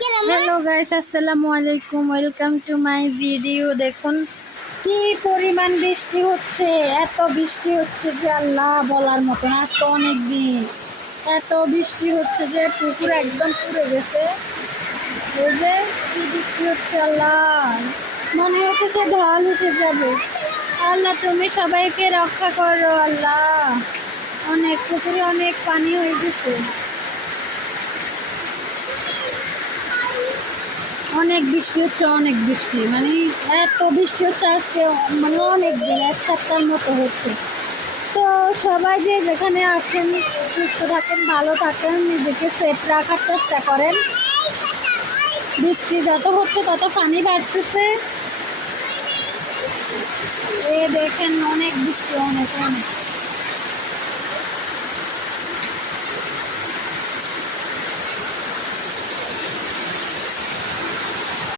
Hello guys, আসসালামু আলাইকুম, welcome to my video. দেখুন কি পরিমাণ বৃষ্টি হচ্ছে, এত বৃষ্টি হচ্ছে যে আল্লাহ বলার মতন। আজ তো অনেক দিন এত বৃষ্টি হচ্ছে যে পুকুর একদম পুড়ে গেছে। এই যে কি বৃষ্টি হচ্ছে আল্লাহ, মনে হচ্ছে সে ঢল উঠে যাবে। আল্লাহ তুমি সবাইকে রক্ষা করো আল্লাহ। অনেক পুকুরে অনেক পানি হয়ে গেছে, অনেক বৃষ্টি হচ্ছে, অনেক বৃষ্টি মানে এত বৃষ্টি হচ্ছে আজকে, মানে অনেক দিন, এক সপ্তাহের মতো হচ্ছে। তো সবাই যে যেখানে আছেন সুস্থ থাকেন, ভালো থাকেন, নিজেকে সেফ রাখার চেষ্টা করেন। বৃষ্টি যত হচ্ছে তত পানি বাড়তেছে। এ দেখেন অনেক বৃষ্টি, অনেক অনেক।